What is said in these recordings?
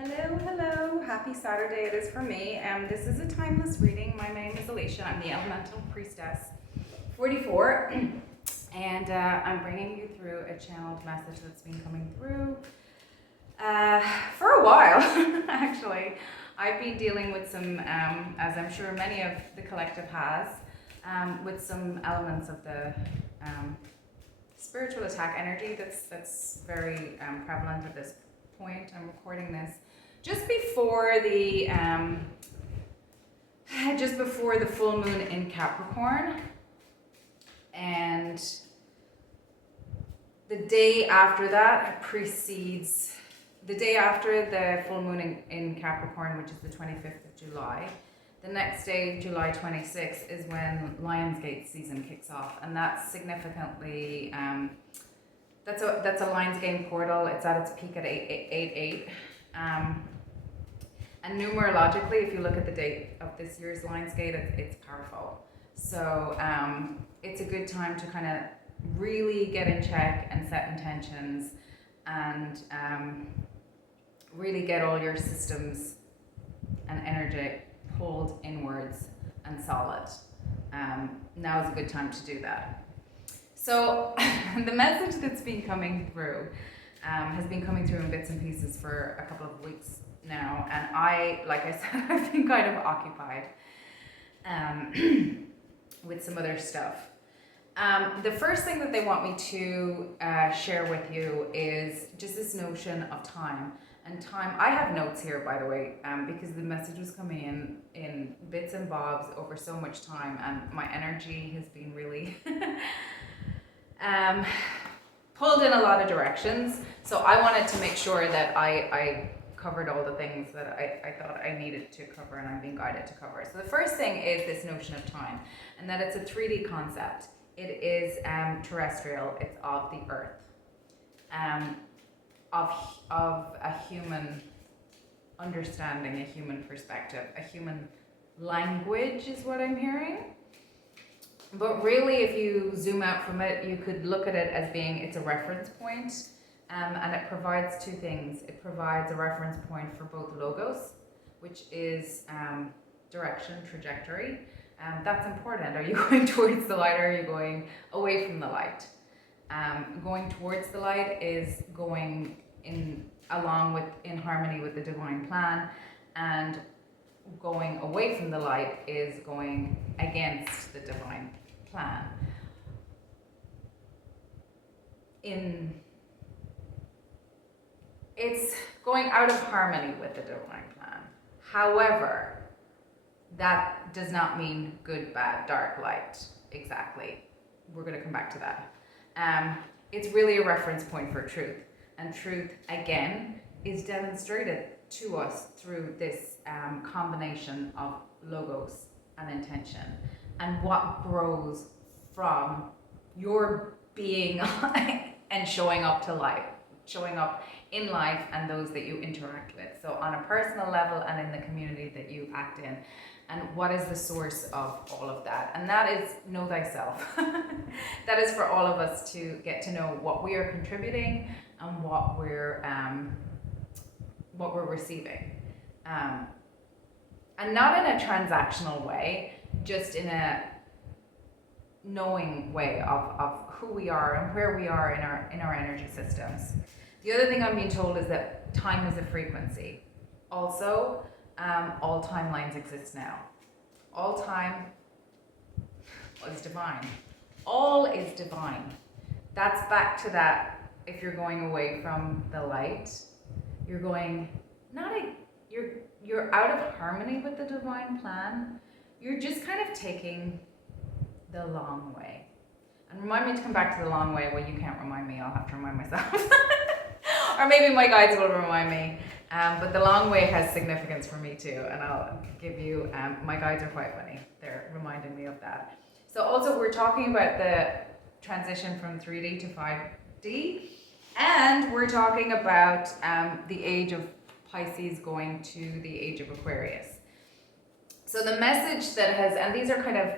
Hello, happy Saturday it is for me. This is a timeless reading. My name is Alicia, I'm the Elemental Priestess 44, and I'm bringing you through a channeled message that's been coming through for a while, actually. I've been dealing with some, as I'm sure many of the collective has, with some elements of the spiritual attack energy that's very prevalent at this point. I'm recording this just before the full moon in Capricorn, and the day after that precedes the day after the full moon in Capricorn, which is the 25th of July. The next day, July 26th, is when Lionsgate season kicks off, and that's significantly that's a Lionsgate portal. It's at its peak at 888. And numerologically, if you look at the date of this year's Lionsgate, it's powerful. So it's a good time to kind of really get in check and set intentions and really get all your systems and energy pulled inwards and solid. Now is a good time to do that. So the message that's been coming through has been coming through in bits and pieces for a couple of weeks now, and like I said, I've been kind of occupied with some other stuff. The first thing that they want me to share with you is just this notion of time. And time, I have notes here, by the way, because the message was coming in bits and bobs over so much time, and my energy has been really pulled in a lot of directions. So I wanted to make sure that I covered all the things that I thought I needed to cover and I'm being guided to cover. So the first thing is this notion of time, and that it's a 3D concept. It is terrestrial, it's of the earth, of a human understanding, a human perspective, a human language is what I'm hearing. But really, if you zoom out from it, you could look at it as being, it's a reference point, and it provides two things. It provides a reference point for both logos, which is direction, trajectory. That's important. Are you going towards the light, or are you going away from the light? Going towards the light is going in harmony with the divine plan, and going away from the light is going against the divine plan. It's going out of harmony with the divine plan. However, that does not mean good, bad, dark, light. Exactly. We're going to come back to that. It's really a reference point for truth. And truth, again, is demonstrated to us through this combination of logos and intention, and what grows from your being and showing up to life, showing up in life and those that you interact with. So on a personal level and in the community that you act in. And what is the source of all of that? And that is know thyself. That is for all of us to get to know what we are contributing and what we're receiving. And not in a transactional way, just in a knowing way of who we are and where we are in our energy systems. The other thing I'm being told is that time is a frequency. Also, all timelines exist now. All time is divine. All is divine. That's back to that. If you're going away from the light, you're going you're out of harmony with the divine plan. You're just kind of taking the long way. And remind me to come back to the long way. Well, you can't remind me. I'll have to remind myself. Or maybe my guides will remind me. But the long way has significance for me too. And I'll give you, my guides are quite funny. They're reminding me of that. So also we're talking about the transition from 3D to 5D. And we're talking about the age of Pisces going to the age of Aquarius. So the message that has, and these are kind of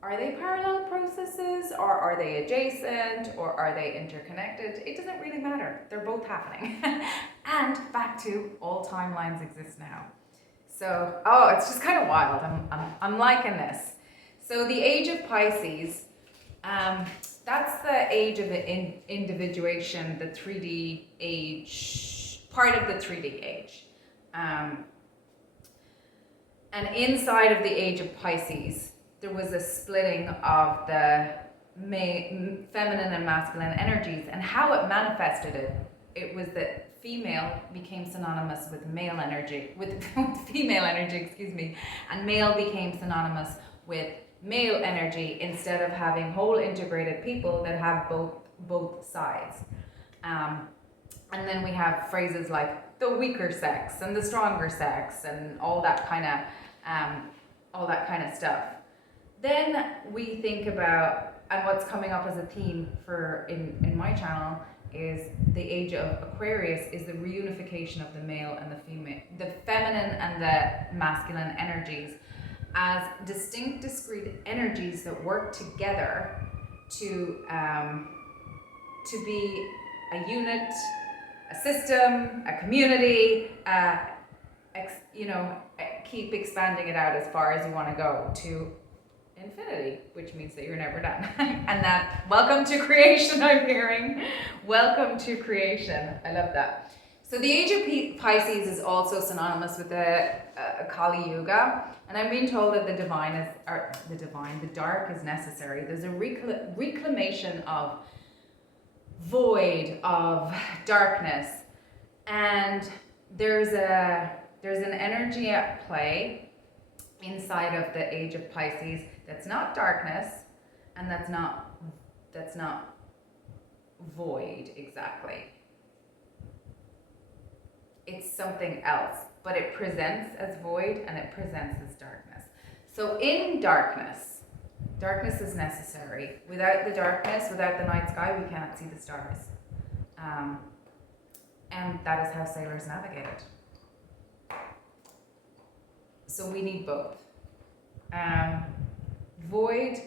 Are they parallel processes, or are they adjacent, or are they interconnected? It doesn't really matter. They're both happening. And back to all timelines exist now. So, oh, it's just kind of wild. I'm liking this. So the age of Pisces, that's the age of individuation, the 3D age, part of the 3D age. And inside of the age of Pisces, there was a splitting of the feminine and masculine energies, and how it manifested it was that female became synonymous with male energy, with female energy, excuse me, and male became synonymous with male energy, instead of having whole integrated people that have both sides. And then we have phrases like the weaker sex and the stronger sex and all that kind of stuff. Then we think about, and what's coming up as a theme in my channel is the age of Aquarius, is the reunification of the male and the female, the feminine and the masculine energies, as distinct, discrete energies that work together to be a unit, a system, a community, keep expanding it out as far as you want to go to infinity, which means that you're never done. And that, welcome to creation, I'm hearing. Welcome to creation. I love that. So the age of Pisces is also synonymous with the Kali Yuga, and I'm being told that the dark is necessary. There's a reclamation of void, of darkness, and there's an energy at play inside of the age of Pisces that's not darkness, and that's not void exactly. It's something else, but it presents as void and it presents as darkness. So in darkness is necessary. Without the darkness, without the night sky, we can't see the stars. And that is how sailors navigate it. So we need both. Void,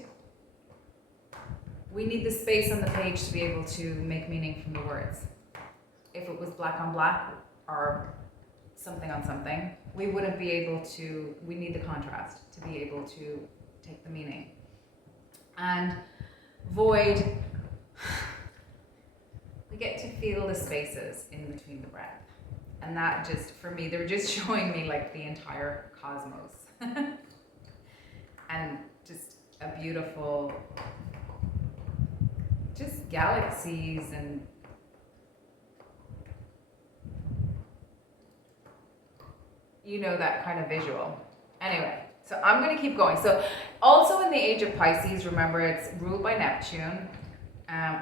we need the space on the page to be able to make meaning from the words. If it was black on black or something on something, we wouldn't be able to, we need the contrast to be able to take the meaning. And void, we get to feel the spaces in between the breath. And that just, for me, they're just showing me like the entire cosmos. And just a beautiful, just galaxies and that kind of visual. Anyway, so I'm going to keep going. So also in the age of Pisces, remember it's ruled by Neptune,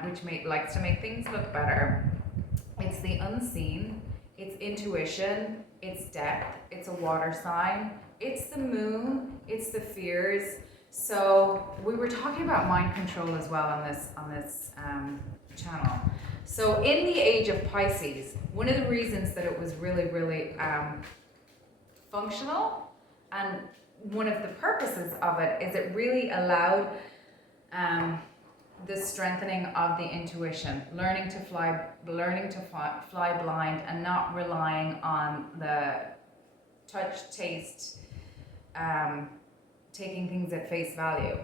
which likes to make things look better. It's the unseen, it's intuition, it's depth, it's a water sign, it's the moon, it's the fears. So we were talking about mind control as well on this channel. So in the age of Pisces, one of the reasons that it was really, really functional, and one of the purposes of it is it really allowed the strengthening of the intuition, learning to fly blind and not relying on the touch, taste, taking things at face value,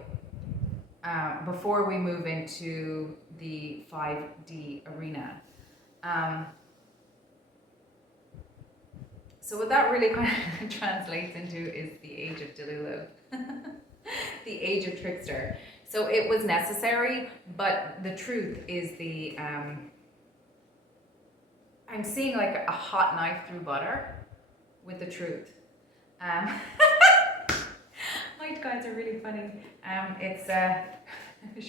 before we move into the 5D arena. So what that really kind of translates into is the age of Delilah, the age of trickster. So it was necessary, but the truth is I'm seeing like a hot knife through butter with the truth. Light guys are really funny. It's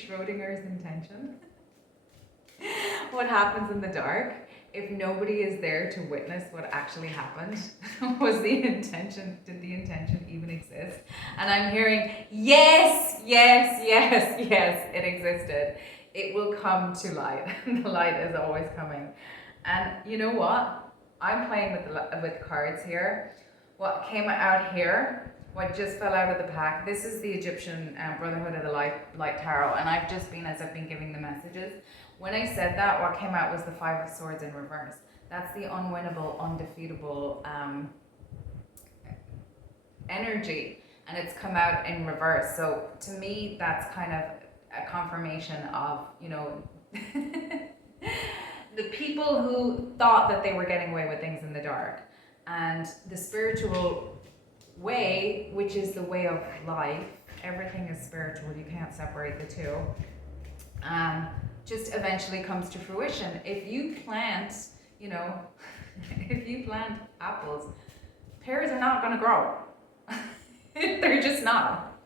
Schrodinger's intention. What happens in the dark, if nobody is there to witness what actually happened, was the intention, did the intention even exist? And I'm hearing, yes, yes, yes, yes, it existed. It will come to light. The light is always coming. And you know what? I'm playing with cards here. What came out here what just fell out of the pack. This is the Egyptian Brotherhood of the Light Tarot, and I've been giving the messages. When I said that, what came out was the Five of Swords in reverse. That's the unwinnable, undefeatable energy, and it's come out in reverse. So to me, that's kind of a confirmation of, you know, the people who thought that they were getting away with things in the dark, and the spiritual way, which is the way of life. Everything is spiritual. You can't separate the two. Just eventually comes to fruition. If you plant, you know, if you plant apples, pears are not going to grow. They're just not.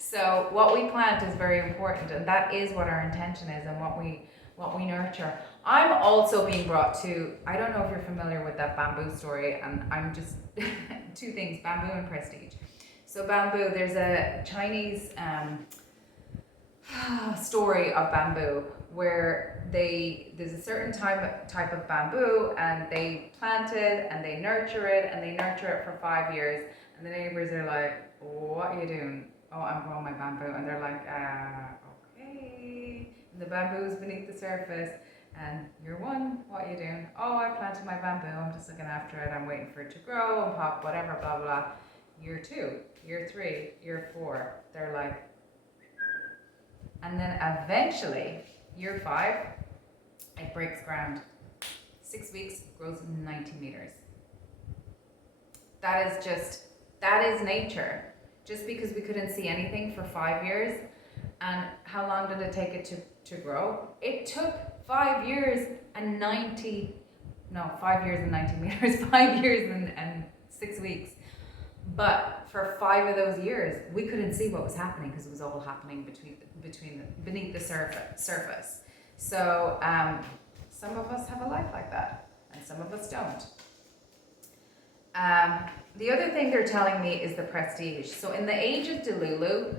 So what we plant is very important, and that is what our intention is and what we nurture. I'm also being brought to, I don't know if you're familiar with that bamboo story, and I'm just, two things, bamboo and prestige. So bamboo, there's a Chinese story of bamboo where there's a certain type of bamboo, and they plant it and they nurture it for 5 years, and the neighbors are like, what are you doing? Oh, I'm growing my bamboo. And they're like, okay. And the bamboo's beneath the surface, and year one, what are you doing? Oh, I planted my bamboo, I'm just looking after it, I'm waiting for it to grow and pop, whatever, blah, blah, blah. Year 2, year 3, year 4, they're like, and then eventually, year 5, it breaks ground. 6 weeks, grows 90 meters. That is nature. Just because we couldn't see anything for 5 years, and how long did it take it to grow? It took 5 years and 90 meters, 5 years and 6 weeks. But for 5 of those years, we couldn't see what was happening because it was all happening beneath the surface. So some of us have a life like that, and some of us don't. The other thing they're telling me is the prestige. So in the age of Delulu,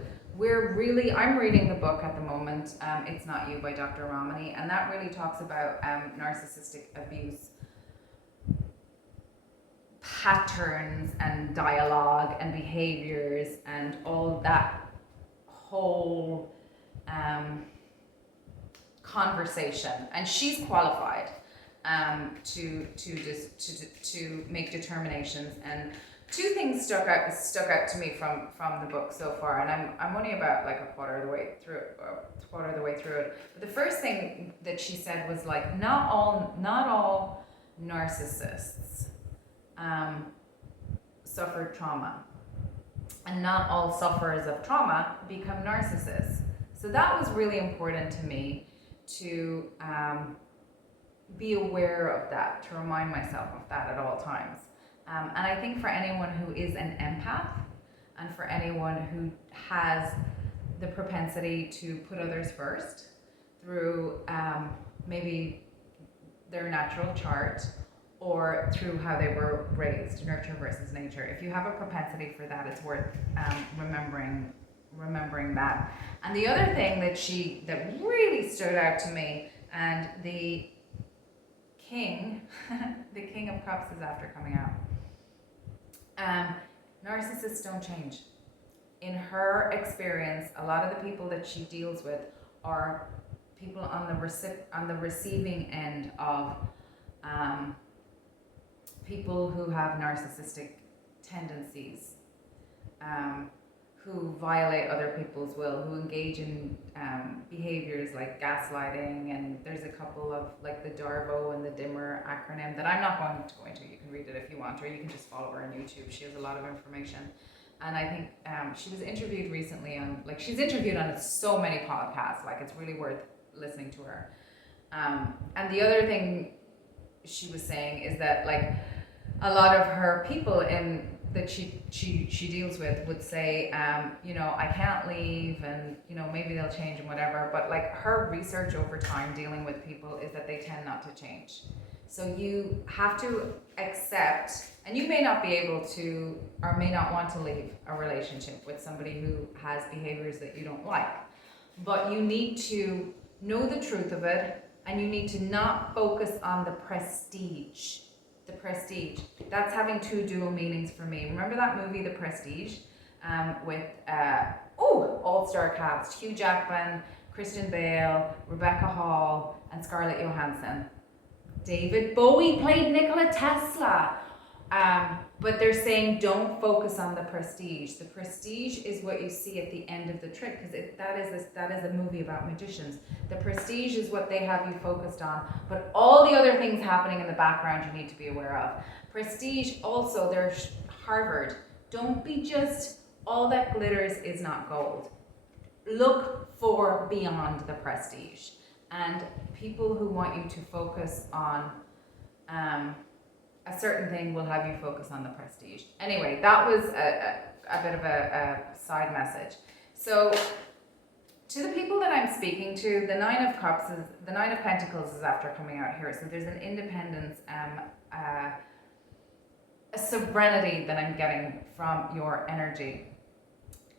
I'm reading the book at the moment, It's Not You by Dr. Ramani, and that really talks about narcissistic abuse patterns and dialogue and behaviors and all that whole conversation. And she's qualified to make determinations. And two things stuck out to me from the book so far, and I'm only about like a quarter of the way through it. But the first thing that she said was like, not all narcissists suffer trauma, and not all sufferers of trauma become narcissists. So that was really important to me to be aware of that, to remind myself of that at all times. And I think for anyone who is an empath, and for anyone who has the propensity to put others first through maybe their natural chart or through how they were raised, nurture versus nature, if you have a propensity for that, it's worth remembering that. And the other thing that really stood out to me, and the King of Cups is after coming out. Narcissists don't change. In her experience, a lot of the people that she deals with are people on the receiving end of people who have narcissistic tendencies, who violate other people's will, who engage in behaviors like gaslighting, and there's a couple of like the DARVO and the DIMMER acronym that I'm not going to go into. You can read it if you want, or you can just follow her on YouTube. She has a lot of information. And I think she was interviewed recently on, like, she's interviewed on so many podcasts, like it's really worth listening to her. And the other thing she was saying is that like a lot of her people that she deals with would say, you know, I can't leave, and you know, maybe they'll change and whatever, but like her research over time dealing with people is that they tend not to change. So you have to accept, and you may not be able to or may not want to leave a relationship with somebody who has behaviors that you don't like, but you need to know the truth of it, and you need to not focus on the prestige. The prestige. That's having two dual meanings for me. Remember that movie, The Prestige? with all-star cast: Hugh Jackman, Christian Bale, Rebecca Hall, and Scarlett Johansson. David Bowie played Nikola Tesla. But they're saying don't focus on the prestige. The prestige is what you see at the end of the trick, because that is a movie about magicians. The prestige is what they have you focused on, but all the other things happening in the background you need to be aware of. Prestige also, there's Harvard. Don't be just all that glitters is not gold. Look for beyond the prestige. And people who want you to focus on a certain thing will have you focus on the prestige. Anyway, that was a bit of a side message. So, to the people that I'm speaking to, the Nine of Pentacles is after coming out here. So there's an independence, a serenity that I'm getting from your energy.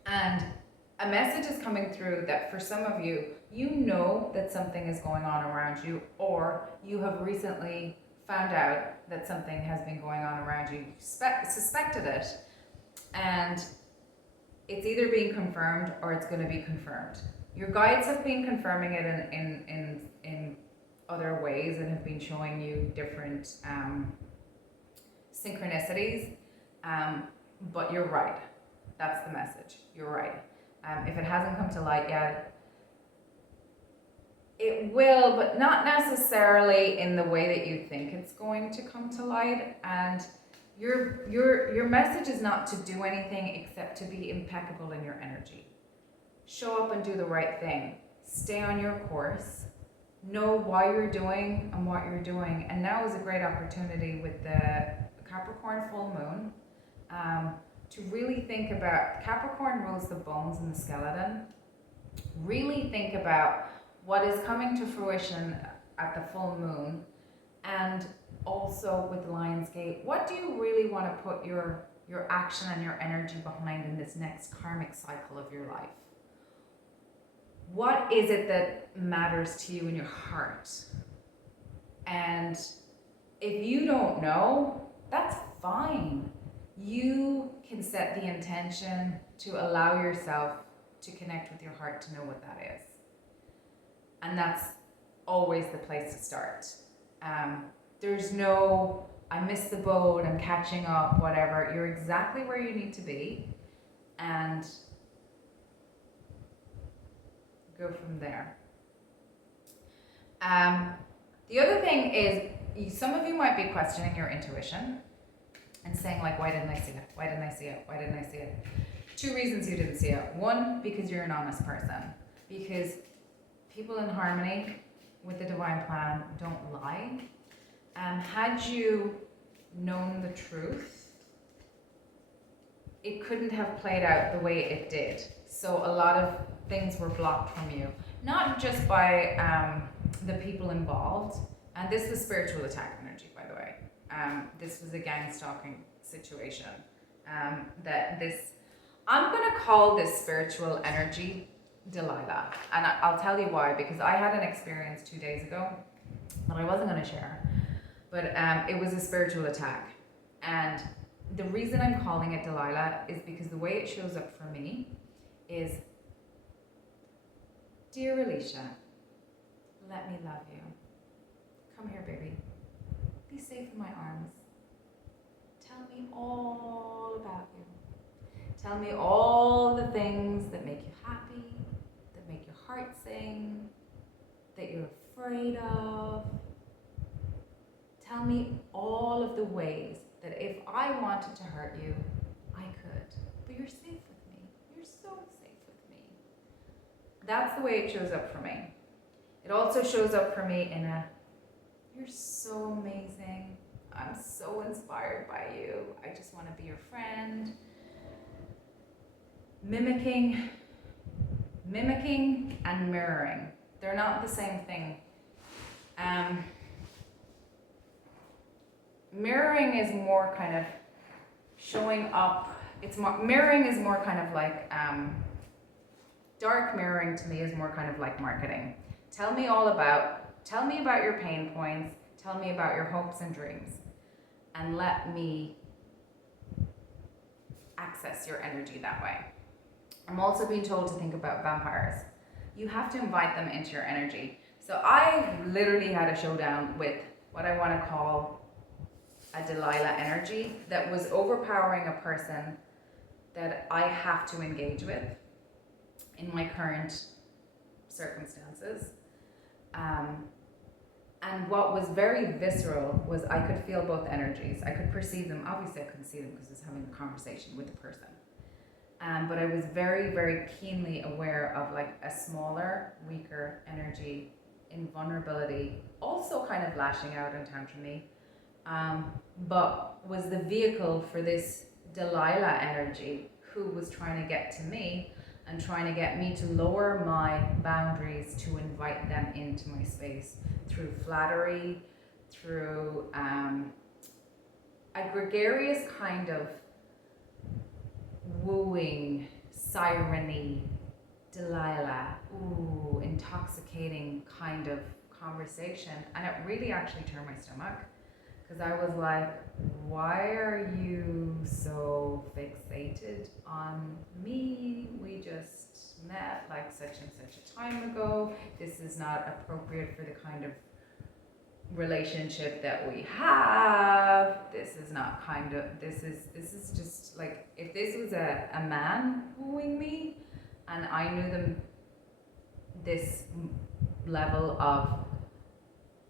And a message is coming through that for some of you, you know that something is going on around you, or you have recently found out that something has been going on around you. You suspected it, and it's either being confirmed or it's going to be confirmed. Your guides have been confirming it in other ways and have been showing you different synchronicities, but you're right. That's the message. You're right. If it hasn't come to light yet, it will, but not necessarily in the way that you think it's going to come to light. And your message is not to do anything except to be impeccable in your energy. Show up and do the right thing. Stay on your course. Know why you're doing and what you're doing. And now is a great opportunity with the Capricorn full moon to really think about, Capricorn rules the bones and the skeleton. Really think about what is coming to fruition at the full moon, and also with Lionsgate, what do you really want to put your action and your energy behind in this next karmic cycle of your life? What is it that matters to you in your heart? And if you don't know, that's fine. You can set the intention to allow yourself to connect with your heart, to know what that is. And that's always the place to start. There's no, I missed the boat, I'm catching up, whatever. You're exactly where you need to be, and go from there. The other thing is, some of you might be questioning your intuition and saying, like, why didn't I see it? Why didn't I see it? Why didn't I see it? Two reasons you didn't see it. One, because you're an honest person. Because people in harmony with the divine plan don't lie. Had you known the truth, it couldn't have played out the way it did. So a lot of things were blocked from you. Not just by the people involved. And this was spiritual attack energy, by the way. This was a gang stalking situation. I'm going to call this spiritual energy Delilah. And I'll tell you why, because I had an experience 2 days ago that I wasn't going to share. But it was a spiritual attack. And the reason I'm calling it Delilah is because the way it shows up for me is, dear Alicia, let me love you. Come here, baby. Be safe in my arms. Tell me all about you. Tell me all the things that make you happy, that make your heart sing, that you're afraid of. Tell me all of the ways that if I wanted to hurt you, I could. But you're safe with me. You're so safe with me. That's the way it shows up for me. It also shows up for me in a, you're so amazing. I'm so inspired by you. I just want to be your friend. Mimicking and mirroring. They're not the same thing. Mirroring is more kind of showing up. Mirroring is more kind of like, dark mirroring to me is more kind of like marketing. Tell me about your pain points. Tell me about your hopes and dreams. And let me access your energy that way. I'm also being told to think about vampires. You have to invite them into your energy. So I literally had a showdown with what I want to call a Delilah energy that was overpowering a person that I have to engage with in my current circumstances. And what was very visceral was I could feel both energies. I could perceive them. Obviously, I couldn't see them because I was having a conversation with the person. But I was very, very keenly aware of like a smaller, weaker energy in vulnerability, also kind of lashing out and tantrumy, but was the vehicle for this Delilah energy who was trying to get to me and trying to get me to lower my boundaries to invite them into my space through flattery, through a gregarious kind of wooing, siren-y, Delilah, ooh, intoxicating kind of conversation. And it really actually turned my stomach, because I was like, why are you so fixated on me? We just met like such and such a time ago. This is not appropriate for the kind of relationship that we have. This is not kind of, this is just like, if this was a man wooing me and I knew them this level of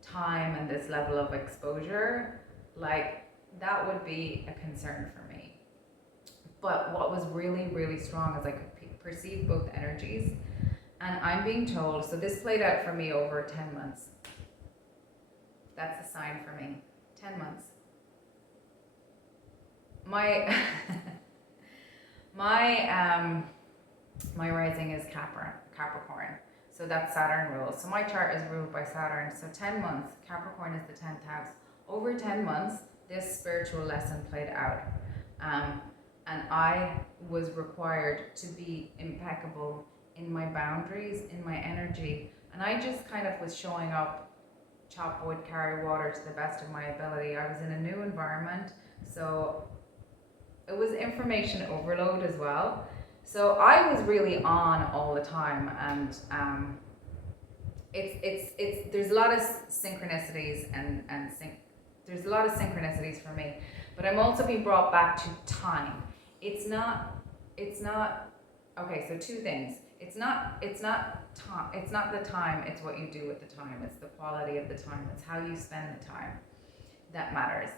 time and this level of exposure, like that would be a concern for me. But what was really, really strong is I could perceive both energies, and I'm being told, so this played out for me over 10 months. That's a sign for me. 10 months. My my rising is Capricorn. So that's Saturn rules. So my chart is ruled by Saturn. So 10 months, Capricorn is the 10th house. Over 10 months, this spiritual lesson played out. And I was required to be impeccable in my boundaries, in my energy. And I just kind of was showing up, chop wood, carry water to the best of my ability. I was in a new environment, so it was information overload as well. So I was really on all the time, and it's there's a lot of synchronicities there's a lot of synchronicities for me, but I'm also being brought back to time. It's not okay. So two things. It's not the time. It's what you do with the time. It's the quality of the time. It's how you spend the time that matters.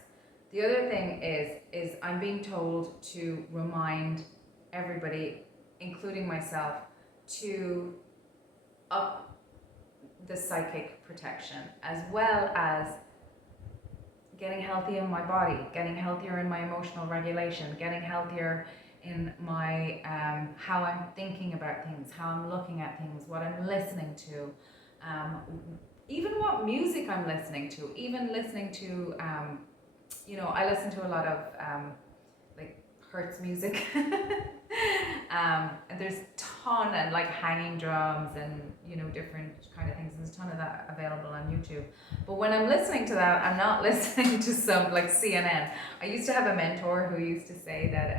The other thing is I'm being told to remind everybody, including myself, to up the psychic protection, as well as getting healthy in my body, getting healthier in my emotional regulation, getting healthier in my how I'm thinking about things, how I'm looking at things, what I'm listening to, even what music I'm listening to, even listening to I listen to a lot of like Hertz music. And there's a ton, and like hanging drums and different kind of things. There's a ton of that available on YouTube. But when I'm listening to that, I'm not listening to some like CNN. I used to have a mentor who used to say that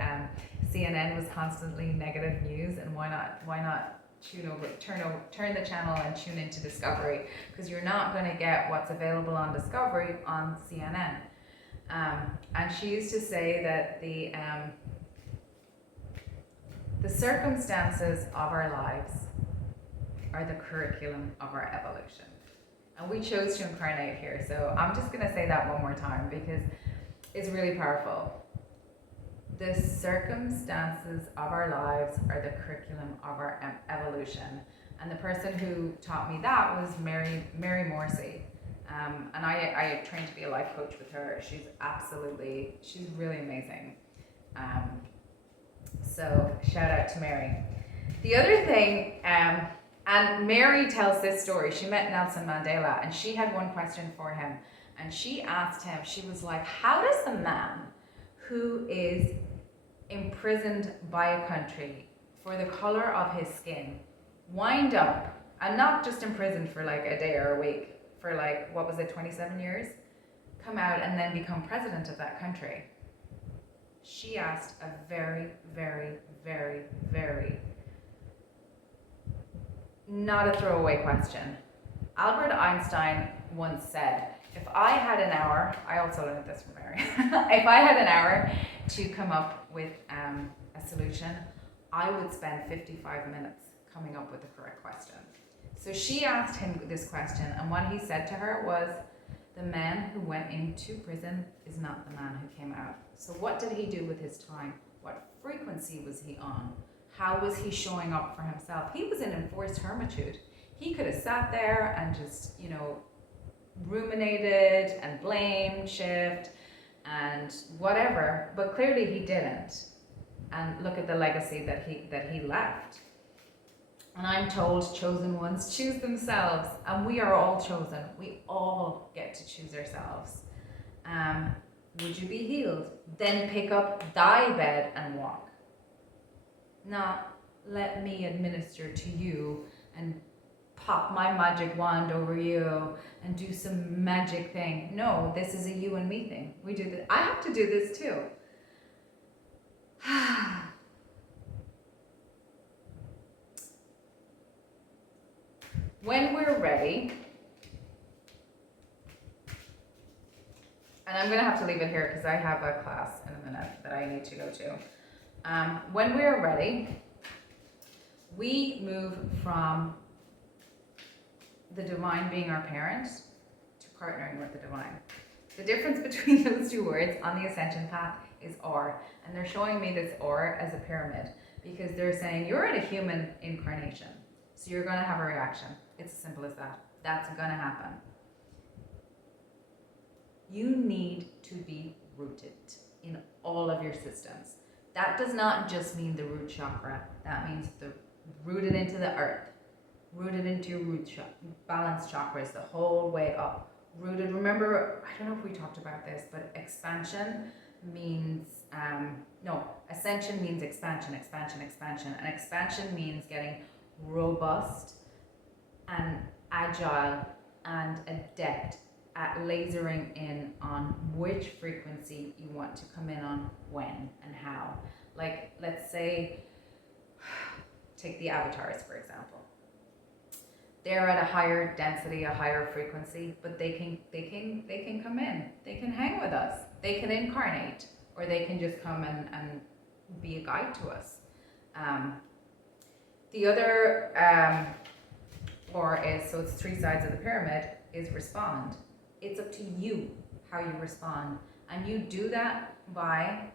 CNN was constantly negative news, and why not turn the channel and tune into Discovery, because you're not going to get what's available on Discovery on CNN. And she used to say that the circumstances of our lives are the curriculum of our evolution. And we chose to incarnate here. So I'm just going to say that one more time because it's really powerful. The circumstances of our lives are the curriculum of our evolution. And the person who taught me that was Mary Morrissey. And I trained to be a life coach with her. She's really amazing. So shout out to Mary. The other thing, and Mary tells this story. She met Nelson Mandela, and she had one question for him. And she asked him, she was like, how does a man who is imprisoned by a country for the color of his skin wind up, and not just imprisoned for like a day or a week, for like, 27 years, come out and then become president of that country? she asked a very, very, very, very not a throwaway question. Albert Einstein once said, if I had an hour, I also learned this from Mary, if I had an hour to come up with a solution, I would spend 55 minutes coming up with the correct question. So she asked him this question, and what he said to her was, the man who went into prison is not the man who came out. So what did he do with his time? What frequency was he on? How was he showing up for himself? He was in enforced hermitude. He could have sat there and just, ruminated and blamed, shift, and whatever, but clearly he didn't. And look at the legacy that he left. And I'm told chosen ones choose themselves, and we are all chosen. We all get to choose ourselves. Would you be healed? Then pick up thy bed and walk. Not let me administer to you and pop my magic wand over you and do some magic thing. No, this is a you and me thing. We do this. I have to do this too. When we're ready, and I'm going to have to leave it here because I have a class in a minute that I need to go to. When we're ready, we move from the divine being our parent to partnering with the divine. The difference between those two words on the ascension path is or, and they're showing me this or as a pyramid because they're saying you're in a human incarnation, so you're going to have a reaction. It's as simple as that. That's going to happen. You need to be rooted in all of your systems. That does not just mean the root chakra. That means rooted into the earth, rooted into your root chakra, balance chakras the whole way up. Rooted, remember, I don't know if we talked about this, but expansion means, ascension means expansion, and expansion means getting robust and agile and adept at lasering in on which frequency you want to come in on when and how. Like, let's say, take the avatars, for example. They're at a higher density, a higher frequency, but they can come in. They can hang with us. They can incarnate, or they can just come and be a guide to us. The other, or is, so it's three sides of the pyramid, is respond. It's up to you how you respond. And you do that by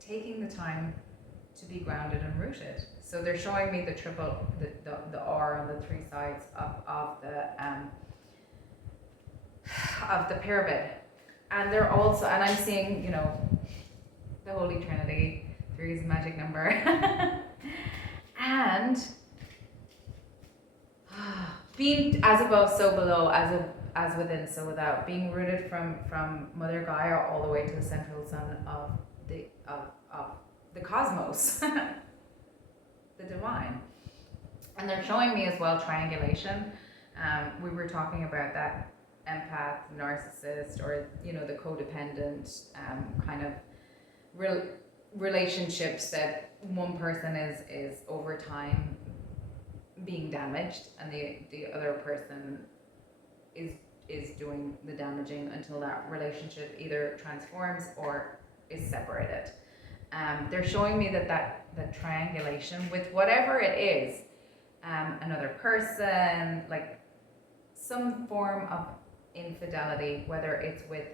taking the time to be grounded and rooted. So they're showing me the triple, the R on the three sides of the pyramid. And they're also, and I'm seeing, the Holy Trinity, 3 is a magic number. And being as above, so below, as within, so without, being rooted from Mother Gaia all the way to the central sun of the cosmos, the divine. And they're showing me as well triangulation. We were talking about that empath, narcissist, or the codependent kind of relationships that one person is over time being damaged, and the other person is doing the damaging until that relationship either transforms or is separated. They're showing me that triangulation with whatever it is, another person, like some form of infidelity, whether it's with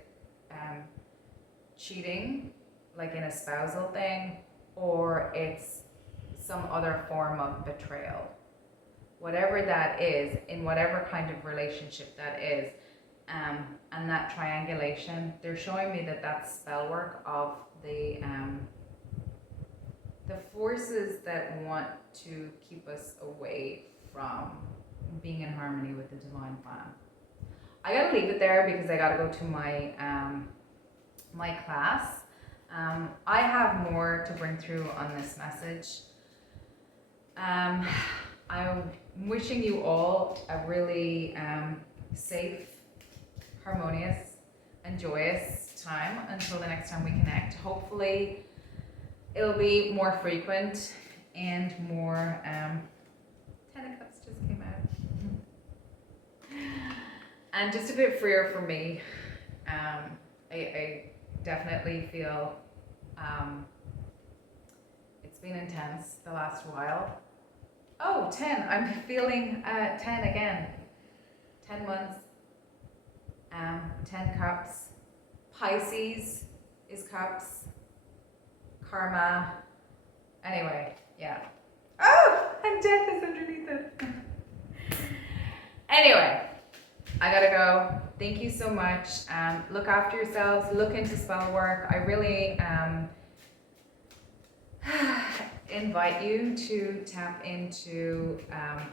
cheating, like in a spousal thing, or it's some other form of betrayal. Whatever that is, in whatever kind of relationship that is, and that triangulation, they're showing me that spell work of the forces that want to keep us away from being in harmony with the divine plan. I gotta leave it there because I gotta go to my my class. I have more to bring through on this message. I'm wishing you all a really safe, harmonious, and joyous time until the next time we connect. Hopefully it'll be more frequent and more, 10 of Cups just came out. And just a bit freer for me. I definitely feel it's been intense the last while. Oh, 10, I'm feeling 10 again. 10 months, 10 cups. Pisces is cups. Karma. Anyway, yeah. Oh, and death is underneath it. Anyway, I gotta go. Thank you so much. Look after yourselves. Look into spell work. I really invite you to tap into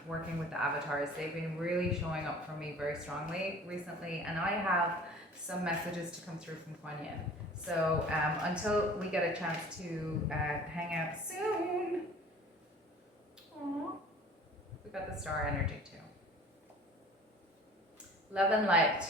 working with the avatars. They've been really showing up for me very strongly recently, and I have some messages to come through from Kuan Yin. So until we get a chance to hang out soon, aww, we got the star energy too. Love and light.